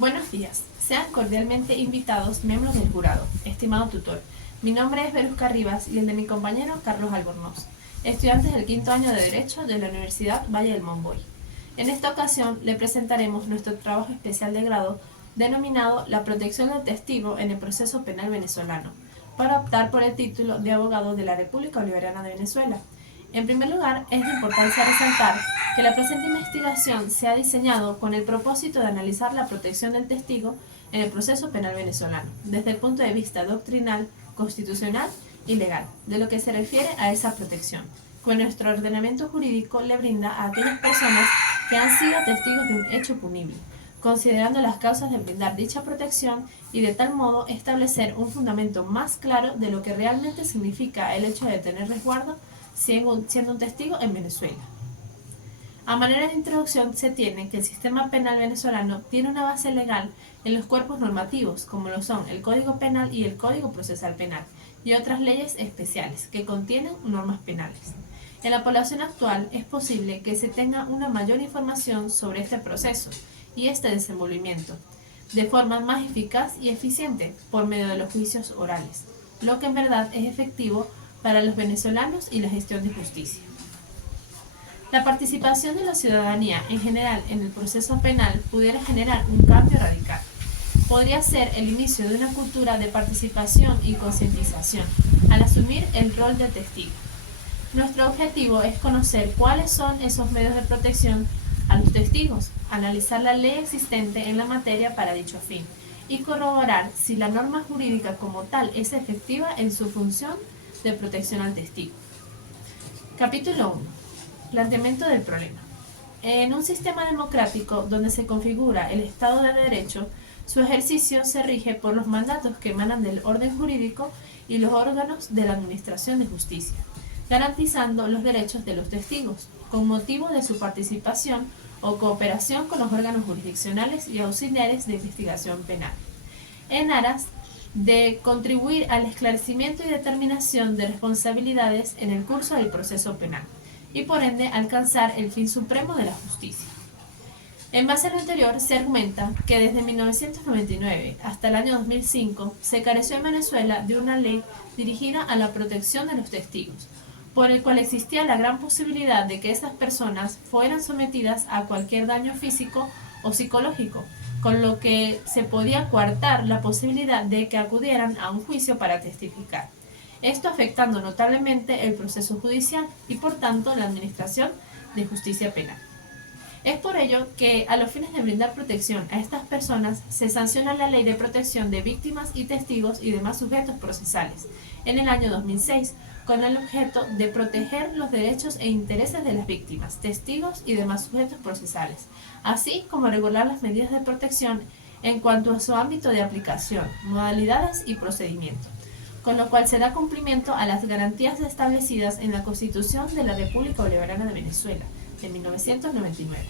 Buenos días, sean cordialmente invitados miembros del jurado, estimado tutor. Mi nombre es Verusca Rivas y el de mi compañero Carlos Albornoz, estudiantes del quinto año de Derecho de la Universidad Valle del Monboy. En esta ocasión le presentaremos nuestro trabajo especial de grado denominado La protección del testigo en el proceso penal venezolano, para optar por el título de abogado de la República Bolivariana de Venezuela. En primer lugar, es de importancia resaltar que la presente investigación se ha diseñado con el propósito de analizar la protección del testigo en el proceso penal venezolano, desde el punto de vista doctrinal, constitucional y legal, de lo que se refiere a esa protección, que nuestro ordenamiento jurídico le brinda a aquellas personas que han sido testigos de un hecho punible, considerando las causas de brindar dicha protección y de tal modo establecer un fundamento más claro de lo que realmente significa el hecho de tener resguardo siendo un testigo en Venezuela. A manera de introducción se tiene que el sistema penal venezolano tiene una base legal en los cuerpos normativos, como lo son el Código Penal y el Código Procesal Penal, y otras leyes especiales que contienen normas penales. En la población actual es posible que se tenga una mayor información sobre este proceso y este desenvolvimiento, de forma más eficaz y eficiente por medio de los juicios orales, lo que en verdad es efectivo para los venezolanos y la gestión de justicia. La participación de la ciudadanía en general en el proceso penal pudiera generar un cambio radical. Podría ser el inicio de una cultura de participación y concientización al asumir el rol de testigo. Nuestro objetivo es conocer cuáles son esos medios de protección a los testigos, analizar la ley existente en la materia para dicho fin y corroborar si la norma jurídica como tal es efectiva en su función de protección al testigo. Capítulo 1. Planteamiento del problema. En un sistema democrático donde se configura el Estado de Derecho, su ejercicio se rige por los mandatos que emanan del orden jurídico y los órganos de la Administración de Justicia, garantizando los derechos de los testigos, con motivo de su participación o cooperación con los órganos jurisdiccionales y auxiliares de investigación penal, en aras de contribuir al esclarecimiento y determinación de responsabilidades en el curso del proceso penal, y por ende alcanzar el fin supremo de la justicia. En base a lo anterior, se argumenta que desde 1999 hasta el año 2005 se careció en Venezuela de una ley dirigida a la protección de los testigos, por el cual existía la gran posibilidad de que esas personas fueran sometidas a cualquier daño físico o psicológico, con lo que se podía coartar la posibilidad de que acudieran a un juicio para testificar. Esto afectando notablemente el proceso judicial y por tanto la administración de justicia penal. Es por ello que a los fines de brindar protección a estas personas se sanciona la Ley de Protección de Víctimas y Testigos y demás sujetos procesales en el año 2006 con el objeto de proteger los derechos e intereses de las víctimas, testigos y demás sujetos procesales, así como regular las medidas de protección en cuanto a su ámbito de aplicación, modalidades y procedimiento, con lo cual se da cumplimiento a las garantías establecidas en la Constitución de la República Bolivariana de Venezuela de 1999.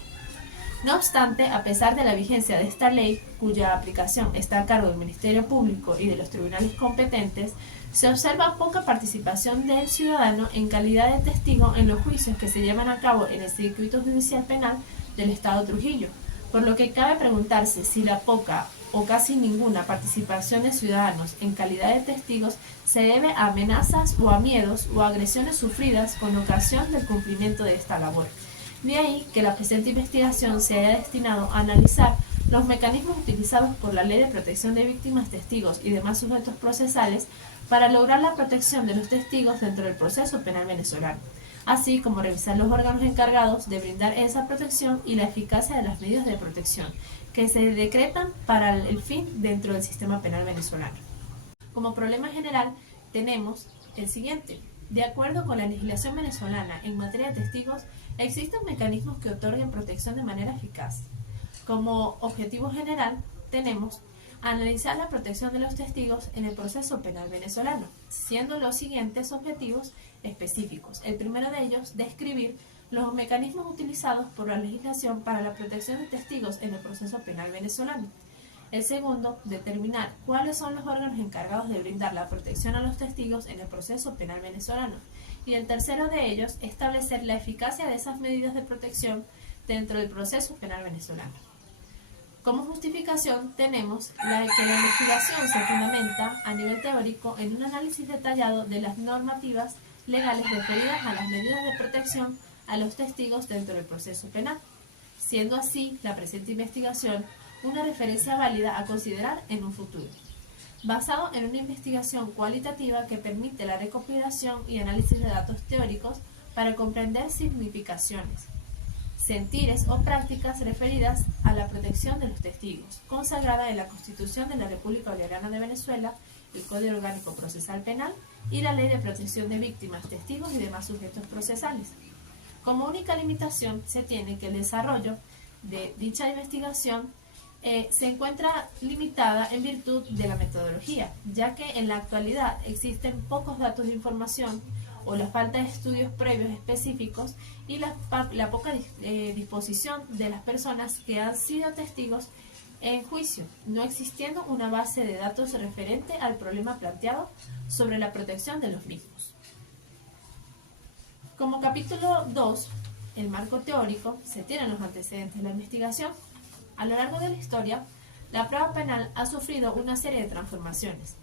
No obstante, a pesar de la vigencia de esta ley, cuya aplicación está a cargo del Ministerio Público y de los tribunales competentes, se observa poca participación del ciudadano en calidad de testigo en los juicios que se llevan a cabo en el circuito judicial penal del Estado Trujillo, por lo que cabe preguntarse si la poca o casi ninguna participación de ciudadanos en calidad de testigos se debe a amenazas o a miedos o agresiones sufridas con ocasión del cumplimiento de esta labor. De ahí que la presente investigación se haya destinado a analizar los mecanismos utilizados por la Ley de Protección de Víctimas, Testigos y demás sujetos procesales para lograr la protección de los testigos dentro del proceso penal venezolano, así como revisar los órganos encargados de brindar esa protección y la eficacia de las medidas de protección que se decretan para el fin dentro del sistema penal venezolano. Como problema general tenemos el siguiente. De acuerdo con la legislación venezolana en materia de testigos, existen mecanismos que otorguen protección de manera eficaz. Como objetivo general tenemos analizar la protección de los testigos en el proceso penal venezolano, siendo los siguientes objetivos específicos. El primero de ellos, describir los mecanismos utilizados por la legislación para la protección de testigos en el proceso penal venezolano. El segundo, determinar cuáles son los órganos encargados de brindar la protección a los testigos en el proceso penal venezolano. Y el tercero de ellos, establecer la eficacia de esas medidas de protección dentro del proceso penal venezolano. Como justificación tenemos que la investigación se fundamenta a nivel teórico en un análisis detallado de las normativas legales referidas a las medidas de protección a los testigos dentro del proceso penal, siendo así la presente investigación una referencia válida a considerar en un futuro, basado en una investigación cualitativa que permite la recopilación y análisis de datos teóricos para comprender significaciones, sentires o prácticas referidas a la protección de los testigos, consagrada en la Constitución de la República Bolivariana de Venezuela, el Código Orgánico Procesal Penal y la Ley de Protección de Víctimas, Testigos y demás sujetos procesales. Como única limitación se tiene que el desarrollo de dicha investigación se encuentra limitada en virtud de la metodología, ya que en la actualidad existen pocos datos de información o la falta de estudios previos específicos y la poca disposición de las personas que han sido testigos en juicio, no existiendo una base de datos referente al problema planteado sobre la protección de los mismos. Como capítulo 2, el marco teórico, se tienen los antecedentes de la investigación. A lo largo de la historia, la prueba penal ha sufrido una serie de transformaciones.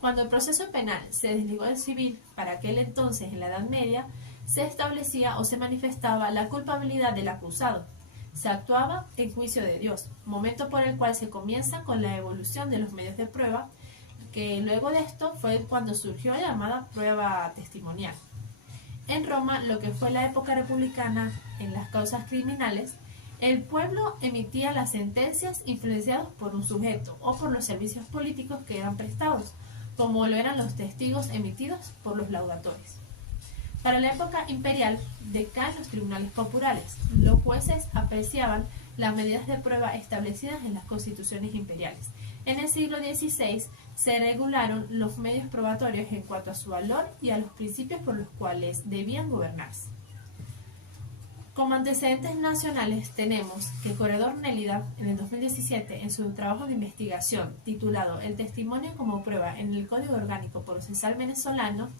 Cuando el proceso penal se desligó del civil, para aquel entonces, en la Edad Media, se establecía o se manifestaba la culpabilidad del acusado. Se actuaba en juicio de Dios, momento por el cual se comienza con la evolución de los medios de prueba, que luego de esto fue cuando surgió la llamada prueba testimonial. En Roma, lo que fue la época republicana en las causas criminales, el pueblo emitía las sentencias influenciados por un sujeto o por los servicios políticos que eran prestados, como lo eran los testigos emitidos por los laudatores. Para la época imperial decaen los tribunales populares. Los jueces apreciaban las medidas de prueba establecidas en las constituciones imperiales. En el siglo XVI se regularon los medios probatorios en cuanto a su valor y a los principios por los cuales debían gobernarse. Como antecedentes nacionales tenemos que el corredor Nélida, en el 2017, en su trabajo de investigación titulado El testimonio como prueba en el Código Orgánico Procesal Venezolano,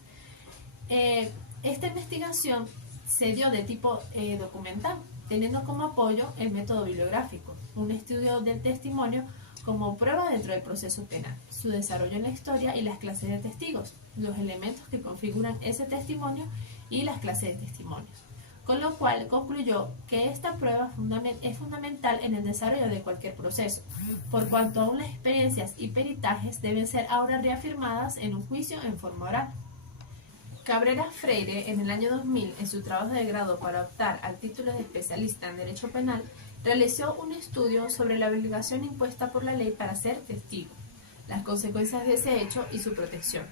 esta investigación se dio de tipo documental, teniendo como apoyo el método bibliográfico, un estudio del testimonio como prueba dentro del proceso penal, su desarrollo en la historia y las clases de testigos, los elementos que configuran ese testimonio y las clases de testimonios. Con lo cual concluyó que esta prueba es fundamental en el desarrollo de cualquier proceso, por cuanto aún las experiencias y peritajes deben ser ahora reafirmadas en un juicio en forma oral. Cabrera Freire, en el año 2000, en su trabajo de grado para optar al título de especialista en Derecho Penal, realizó un estudio sobre la obligación impuesta por la ley para ser testigo, las consecuencias de ese hecho y su protección.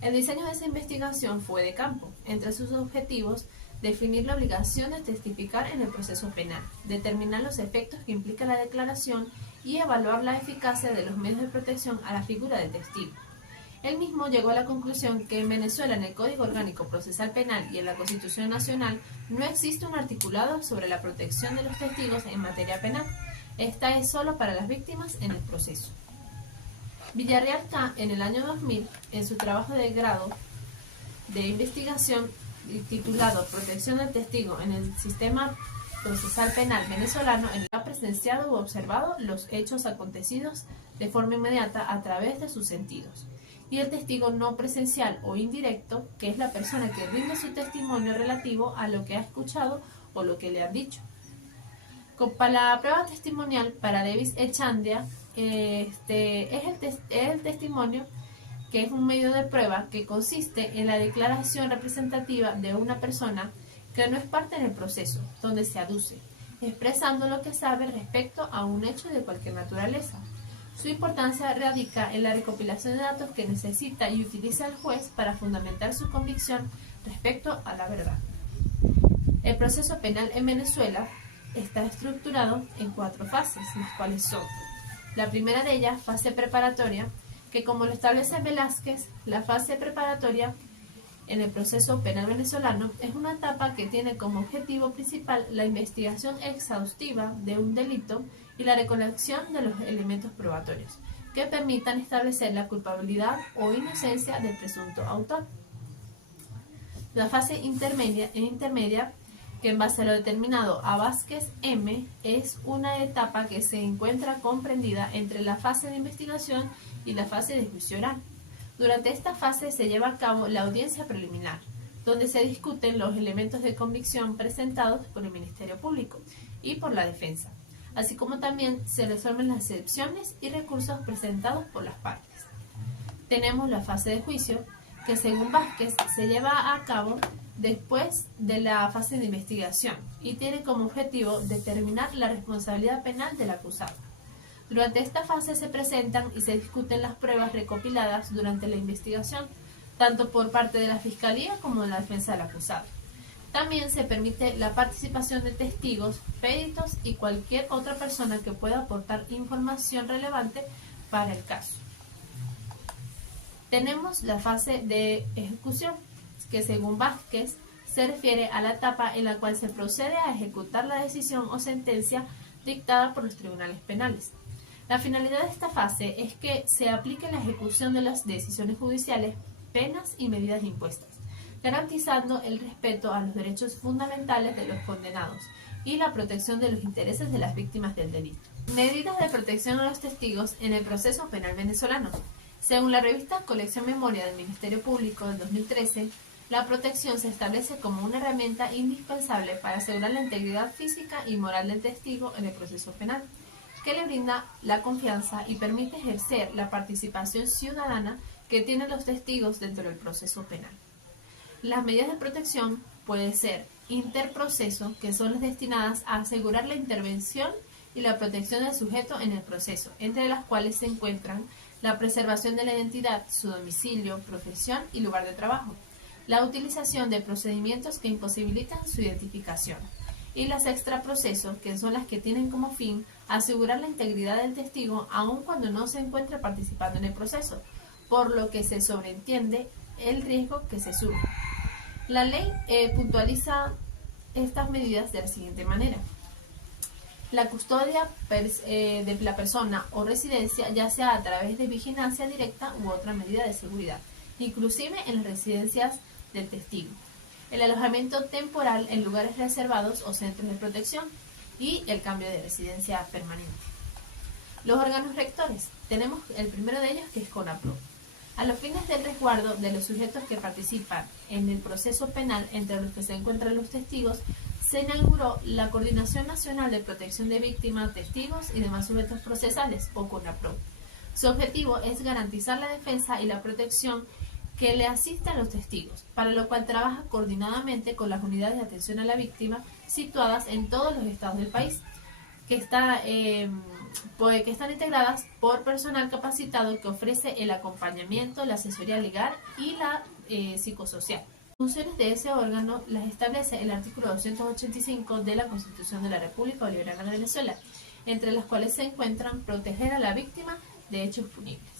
El diseño de esa investigación fue de campo. Entre sus objetivos, definir la obligación de testificar en el proceso penal, determinar los efectos que implica la declaración y evaluar la eficacia de los medios de protección a la figura del testigo. Él mismo llegó a la conclusión que en Venezuela, en el Código Orgánico Procesal Penal y en la Constitución Nacional, no existe un articulado sobre la protección de los testigos en materia penal. Esta es solo para las víctimas en el proceso. Villarreal K., en el año 2000, en su trabajo de grado de investigación titulado Protección del testigo en el sistema procesal penal venezolano, ha presenciado u observado los hechos acontecidos de forma inmediata a través de sus sentidos, y el testigo no presencial o indirecto, que es la persona que rinde su testimonio relativo a lo que ha escuchado o lo que le han dicho. Para la prueba testimonial, para Davis Echandia, es el testimonio, que es un medio de prueba que consiste en la declaración representativa de una persona que no es parte del proceso, donde se aduce, expresando lo que sabe respecto a un hecho de cualquier naturaleza. Su importancia radica en la recopilación de datos que necesita y utiliza el juez para fundamentar su convicción respecto a la verdad. El proceso penal en Venezuela está estructurado en 4 fases, las cuales son: la primera de ellas, fase preparatoria, que como lo establece Velázquez, la fase preparatoria en el proceso penal venezolano es una etapa que tiene como objetivo principal la investigación exhaustiva de un delito y la recolección de los elementos probatorios que permitan establecer la culpabilidad o inocencia del presunto autor. La fase intermedia que en base a lo determinado a Vázquez M es una etapa que se encuentra comprendida entre la fase de investigación y la fase de juicio oral. Durante esta fase se lleva a cabo la audiencia preliminar, donde se discuten los elementos de convicción presentados por el Ministerio Público y por la defensa, así como también se resuelven las excepciones y recursos presentados por las partes. Tenemos la fase de juicio, que según Vázquez se lleva a cabo después de la fase de investigación y tiene como objetivo determinar la responsabilidad penal del acusado. Durante esta fase se presentan y se discuten las pruebas recopiladas durante la investigación, tanto por parte de la Fiscalía como de la defensa del acusado. También se permite la participación de testigos, peritos y cualquier otra persona que pueda aportar información relevante para el caso. Tenemos la fase de ejecución, que según Vázquez se refiere a la etapa en la cual se procede a ejecutar la decisión o sentencia dictada por los tribunales penales. La finalidad de esta fase es que se aplique la ejecución de las decisiones judiciales, penas y medidas impuestas, garantizando el respeto a los derechos fundamentales de los condenados y la protección de los intereses de las víctimas del delito. Medidas de protección a los testigos en el proceso penal venezolano. Según la revista Colección Memoria del Ministerio Público del 2013, la protección se establece como una herramienta indispensable para asegurar la integridad física y moral del testigo en el proceso penal, que le brinda la confianza y permite ejercer la participación ciudadana que tienen los testigos dentro del proceso penal. Las medidas de protección pueden ser interproceso, que son las destinadas a asegurar la intervención y la protección del sujeto en el proceso, entre las cuales se encuentran la preservación de la identidad, su domicilio, profesión y lugar de trabajo, la utilización de procedimientos que imposibilitan su identificación, y las extraprocesos, que son las que tienen como fin asegurar la integridad del testigo aun cuando no se encuentre participando en el proceso, por lo que se sobreentiende el riesgo que se surge. La ley puntualiza estas medidas de la siguiente manera. La custodia de la persona o residencia, ya sea a través de vigilancia directa u otra medida de seguridad, inclusive en las residencias del testigo. El alojamiento temporal en lugares reservados o centros de protección y el cambio de residencia permanente. Los órganos rectores. Tenemos el primero de ellos, que es CONAPROD. A los fines del resguardo de los sujetos que participan en el proceso penal, entre los que se encuentran los testigos, se inauguró la Coordinación Nacional de Protección de Víctimas, Testigos y demás sujetos procesales, o CONAPROD. Su objetivo es garantizar la defensa y la protección que le asiste a los testigos, para lo cual trabaja coordinadamente con las unidades de atención a la víctima situadas en todos los estados del país, que están integradas por personal capacitado que ofrece el acompañamiento, la asesoría legal y la psicosocial. Las funciones de ese órgano las establece el artículo 285 de la Constitución de la República Bolivariana de Venezuela, entre las cuales se encuentran proteger a la víctima de hechos punibles.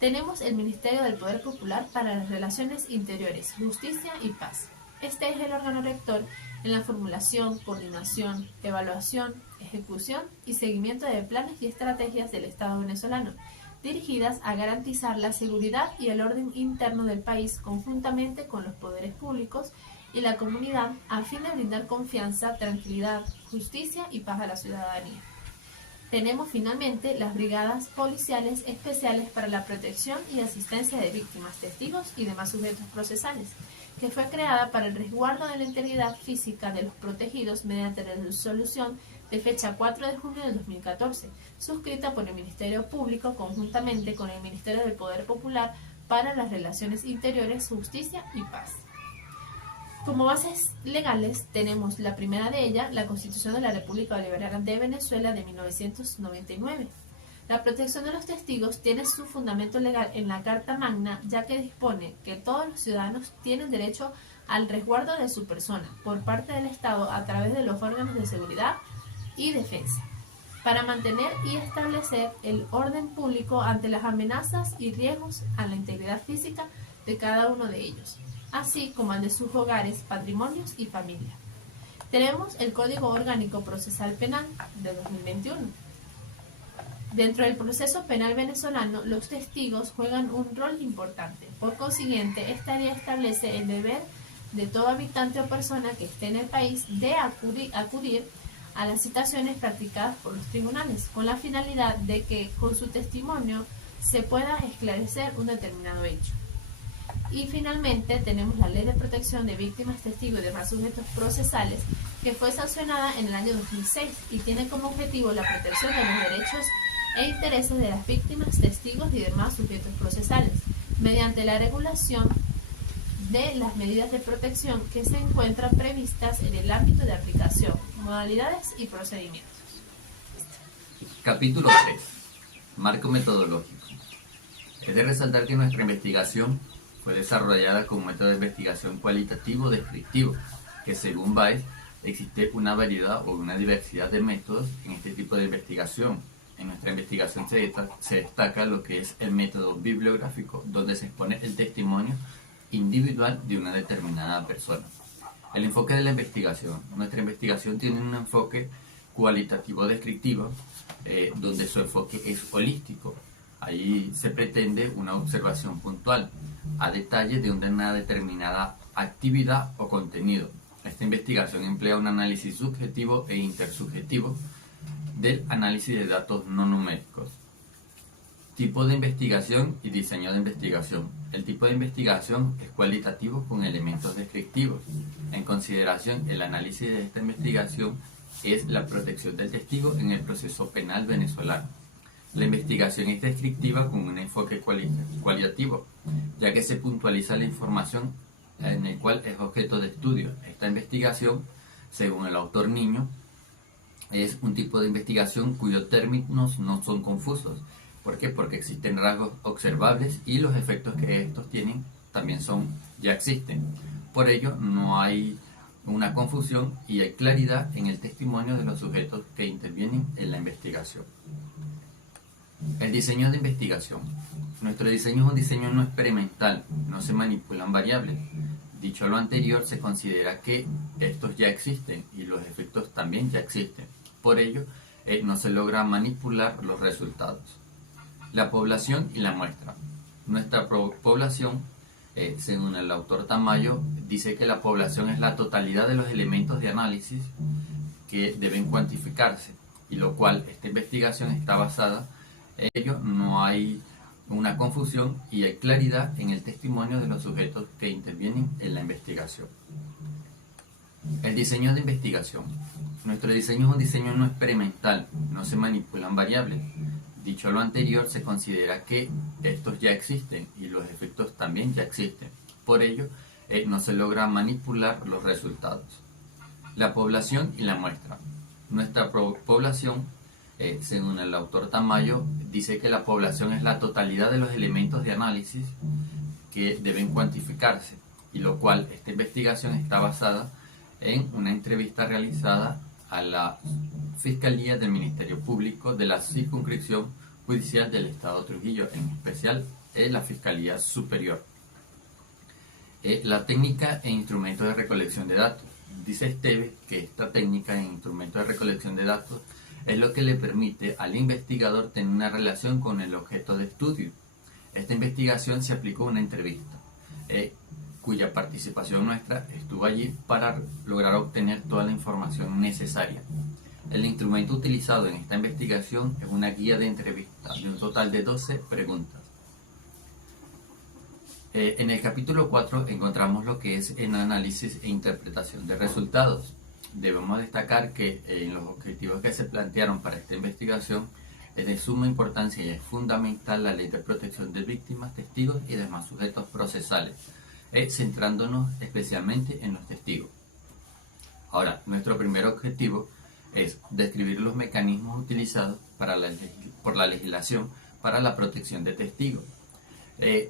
Tenemos el Ministerio del Poder Popular para las Relaciones Interiores, Justicia y Paz. Este es el órgano rector en la formulación, coordinación, evaluación, ejecución y seguimiento de planes y estrategias del Estado venezolano, dirigidas a garantizar la seguridad y el orden interno del país conjuntamente con los poderes públicos y la comunidad, a fin de brindar confianza, tranquilidad, justicia y paz a la ciudadanía. Tenemos finalmente las brigadas policiales especiales para la protección y asistencia de víctimas, testigos y demás sujetos procesales, que fue creada para el resguardo de la integridad física de los protegidos mediante la resolución de fecha 4 de junio de 2014, suscrita por el Ministerio Público conjuntamente con el Ministerio del Poder Popular para las Relaciones Interiores, Justicia y Paz. Como bases legales tenemos la primera de ellas, la Constitución de la República Bolivariana de Venezuela de 1999. La protección de los testigos tiene su fundamento legal en la Carta Magna, ya que dispone que todos los ciudadanos tienen derecho al resguardo de su persona por parte del Estado a través de los órganos de seguridad y defensa, para mantener y establecer el orden público ante las amenazas y riesgos a la integridad física de cada uno de ellos, así como al de sus hogares, patrimonios y familia. Tenemos el Código Orgánico Procesal Penal de 2021. Dentro del proceso penal venezolano, los testigos juegan un rol importante. Por consiguiente, esta área establece el deber de todo habitante o persona que esté en el país de acudir a las citaciones practicadas por los tribunales, con la finalidad de que con su testimonio se pueda esclarecer un determinado hecho. Y finalmente tenemos la Ley de Protección de Víctimas, Testigos y demás sujetos procesales, que fue sancionada en el año 2006 y tiene como objetivo la protección de los derechos e intereses de las víctimas, testigos y demás sujetos procesales, mediante la regulación de las medidas de protección que se encuentran previstas en el ámbito de aplicación, modalidades y procedimientos. Capítulo 3. Marco metodológico. Es de resaltar que nuestra investigación fue desarrollada con un método de investigación cualitativo descriptivo, que según Weiss existe una variedad o una diversidad de métodos en este tipo de investigación. En nuestra investigación se destaca lo que es el método bibliográfico, donde se expone el testimonio individual de una determinada persona. El enfoque de la investigación. Nuestra investigación tiene un enfoque cualitativo descriptivo, donde su enfoque es holístico. Ahí se pretende una observación puntual, a detalle de una determinada actividad o contenido. Esta investigación emplea un análisis subjetivo e intersubjetivo del análisis de datos no numéricos. Tipo de investigación y diseño de investigación. El tipo de investigación es cualitativo con elementos descriptivos. En consideración, el análisis de esta investigación es la protección del testigo en el proceso penal venezolano. La investigación es descriptiva con un enfoque cualitativo, ya que se puntualiza la información en el cual es objeto de estudio. Esta investigación, según el autor Niño, es un tipo de investigación cuyos términos no son confusos. ¿Por qué? Porque existen rasgos observables y los efectos que estos tienen también ya existen. Por ello, no hay una confusión y hay claridad en el testimonio de los sujetos que intervienen en la investigación. El diseño de investigación. Nuestro diseño es un diseño no experimental, no se manipulan variables. Dicho lo anterior, se considera que estos ya existen y los efectos también ya existen. Por ello, no se logra manipular los resultados. La población y la muestra. Nuestra población, según el autor Tamayo, dice que la población es la totalidad de los elementos de análisis que deben cuantificarse, y lo cual esta investigación está basada en ello. No hay una confusión y hay claridad en el testimonio de los sujetos que intervienen en la investigación. El diseño de investigación. Nuestro diseño es un diseño no experimental, no se manipulan variables. Dicho lo anterior, se considera que estos ya existen y los efectos también ya existen. Por ello, no se logra manipular los resultados. La población y la muestra. Nuestra población, según el autor Tamayo, dice que la población es la totalidad de los elementos de análisis que deben cuantificarse, y lo cual esta investigación está basada en una entrevista realizada a la Fiscalía del Ministerio Público de la Circunscripción Judicial del Estado Trujillo, en especial la Fiscalía Superior. La técnica e instrumento de recolección de datos. Dice Esteves que esta técnica e instrumento de recolección de datos es lo que le permite al investigador tener una relación con el objeto de estudio. Esta investigación se aplicó a una entrevista, cuya participación nuestra estuvo allí para lograr obtener toda la información necesaria. El instrumento utilizado en esta investigación es una guía de entrevista de un total de 12 preguntas. En el capítulo 4 encontramos lo que es el análisis e interpretación de resultados. Debemos destacar que en los objetivos que se plantearon para esta investigación es de suma importancia y es fundamental la Ley de Protección de Víctimas, Testigos y demás sujetos procesales, centrándonos especialmente en los testigos. Ahora, nuestro primer objetivo es describir los mecanismos utilizados por la legislación para la protección de testigos.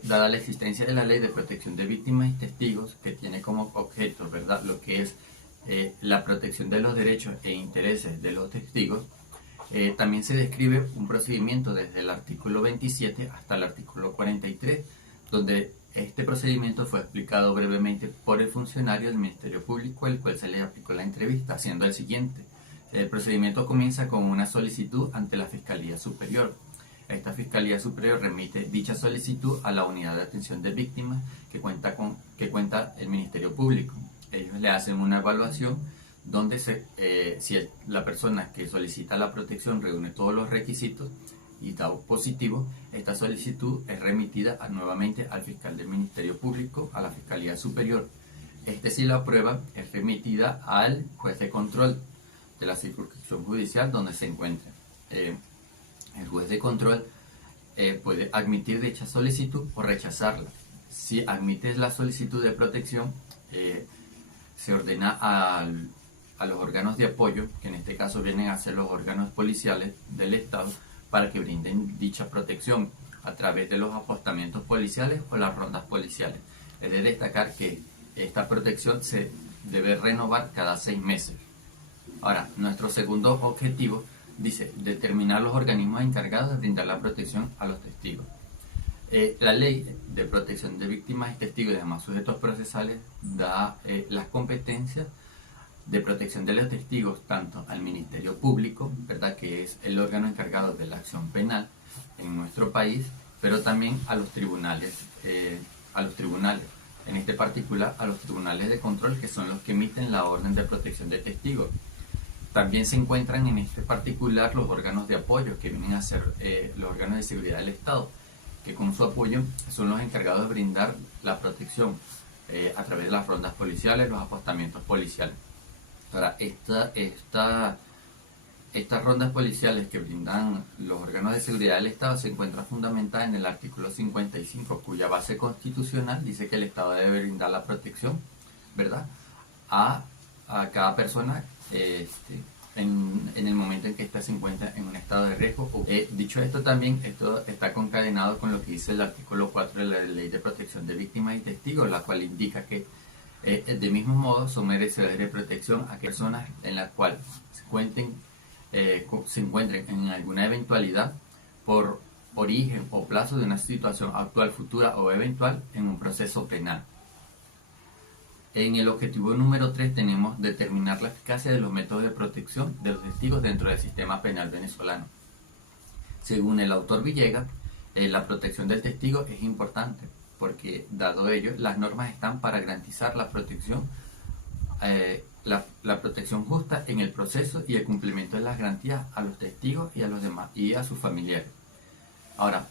Dada la existencia de la Ley de Protección de Víctimas y Testigos, que tiene como objeto, ¿verdad?, lo que es la protección de los derechos e intereses de los testigos, también se describe un procedimiento desde el artículo 27 hasta el artículo 43, donde este procedimiento fue explicado brevemente por el funcionario del Ministerio Público, al cual se le aplicó la entrevista, siendo el siguiente. El procedimiento comienza con una solicitud ante la Fiscalía Superior. esta Fiscalía Superior remite dicha solicitud a la Unidad de Atención de Víctimas que cuenta el Ministerio Público. Ellos le hacen una evaluación donde si la persona que solicita la protección reúne todos los requisitos y da positivo, esta solicitud es remitida nuevamente al fiscal del Ministerio Público, a la Fiscalía Superior. Si la aprueba, es remitida al juez de control de la circunscripción judicial donde se encuentra. El juez de control puede admitir dicha solicitud o rechazarla. Si admite la solicitud de protección, se ordena a los órganos de apoyo, que en este caso vienen a ser los órganos policiales del Estado, para que brinden dicha protección a través de los apostamientos policiales o las rondas policiales. Es de destacar que esta protección se debe renovar cada 6 meses. Ahora, nuestro segundo objetivo dice determinar los organismos encargados de brindar la protección a los testigos. La Ley de Protección de Víctimas y Testigos y demás sujetos procesales da las competencias de protección de los testigos tanto al Ministerio Público, ¿verdad?, que es el órgano encargado de la acción penal en nuestro país, pero también a los tribunales, en este particular a los tribunales de control, que son los que emiten la orden de protección de testigos. También se encuentran en este particular los órganos de apoyo, que vienen a ser los órganos de seguridad del Estado, que con su apoyo son los encargados de brindar la protección a través de las rondas policiales, los apostamientos policiales. Ahora, estas rondas policiales que brindan los órganos de seguridad del Estado se encuentran fundamentadas en el artículo 55, cuya base constitucional dice que el Estado debe brindar la protección, ¿verdad?, a cada persona en el momento en que ésta se encuentra en un estado de riesgo. Dicho esto, también esto está concadenado con lo que dice el artículo 4 de la Ley de Protección de Víctimas y Testigos, la cual indica que de mismo modo son merecedores de protección a aquellas personas en las cuales se encuentren en alguna eventualidad por origen o plazo de una situación actual, futura o eventual en un proceso penal. En el objetivo número 3 tenemos determinar la eficacia de los métodos de protección de los testigos dentro del sistema penal venezolano. Según el autor Villegas, la protección del testigo es importante porque, dado ello, las normas están para garantizar la protección, la protección justa en el proceso y el cumplimiento de las garantías a los testigos y a los demás y a sus familiares. Ahora,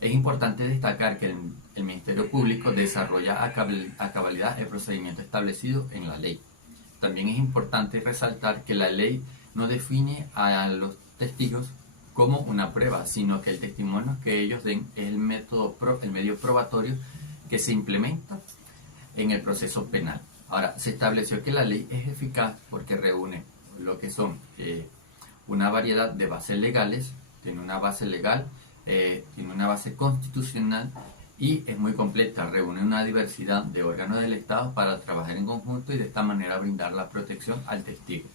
es importante destacar que el Ministerio Público desarrolla a cabalidad el procedimiento establecido en la ley. También es importante resaltar que la ley no define a los testigos como una prueba, sino que el testimonio que ellos den es el medio probatorio que se implementa en el proceso penal. Ahora, se estableció que la ley es eficaz porque reúne lo que son una variedad de bases legales, tiene una base legal, tiene una base constitucional y es muy completa, reúne una diversidad de órganos del Estado para trabajar en conjunto y de esta manera brindar la protección al testigo.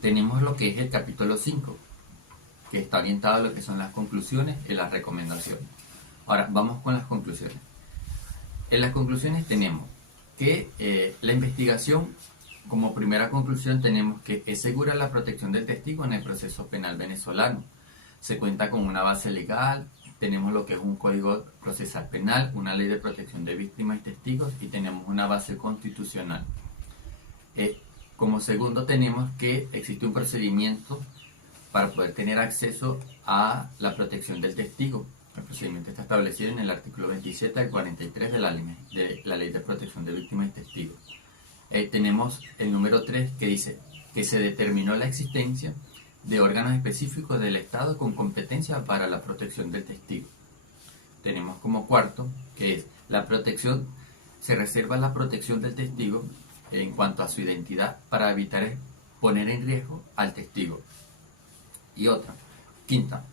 Tenemos lo que es el capítulo 5, que está orientado a lo que son las conclusiones y las recomendaciones. Ahora, vamos con las conclusiones. En las conclusiones tenemos que la investigación, como primera conclusión, tenemos que es segura la protección del testigo en el proceso penal venezolano. Se cuenta con una base legal, tenemos lo que es un código procesal penal, una ley de protección de víctimas y testigos y tenemos una base constitucional. Como segundo tenemos que existe un procedimiento para poder tener acceso a la protección del testigo. El procedimiento está establecido en el artículo 27 al 43 de la ley de protección de víctimas y testigos. Tenemos el número 3 que dice que se determinó la existencia de órganos específicos del Estado con competencia para la protección del testigo. Tenemos como cuarto que es la protección, se reserva la protección del testigo en cuanto a su identidad para evitar poner en riesgo al testigo. Y otra, quinta,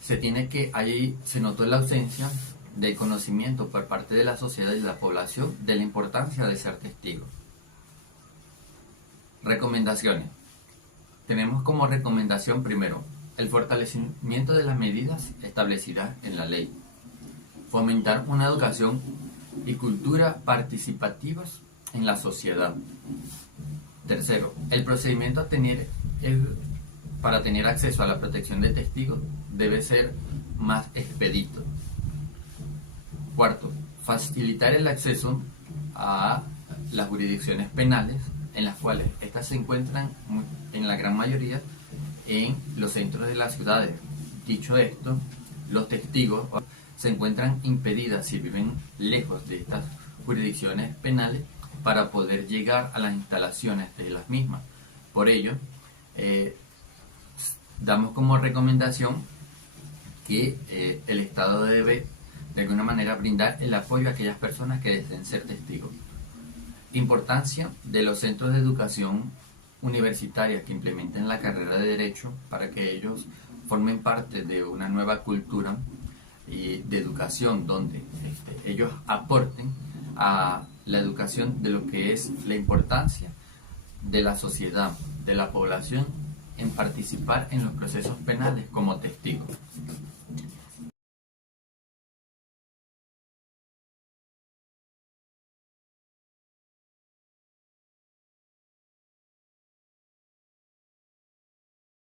se notó la ausencia de conocimiento por parte de la sociedad y la población de la importancia de ser testigo. Recomendaciones. Tenemos como recomendación primero el fortalecimiento de las medidas establecidas en la ley, fomentar una educación y cultura participativas en la sociedad. Tercero, el procedimiento a tener para tener acceso a la protección de testigos debe ser más expedito. Cuarto, facilitar el acceso a las jurisdicciones penales, en las cuales estas se encuentran en la gran mayoría en los centros de las ciudades. Dicho esto, los testigos se encuentran impedidas si viven lejos de estas jurisdicciones penales para poder llegar a las instalaciones de las mismas. Por ello, damos como recomendación que el Estado debe de alguna manera brindar el apoyo a aquellas personas que deseen ser testigos. Importancia de los centros de educación universitaria que implementen la carrera de Derecho para que ellos formen parte de una nueva cultura y de educación donde ellos aporten a la educación de lo que es la importancia de la sociedad, de la población, en participar en los procesos penales como testigos.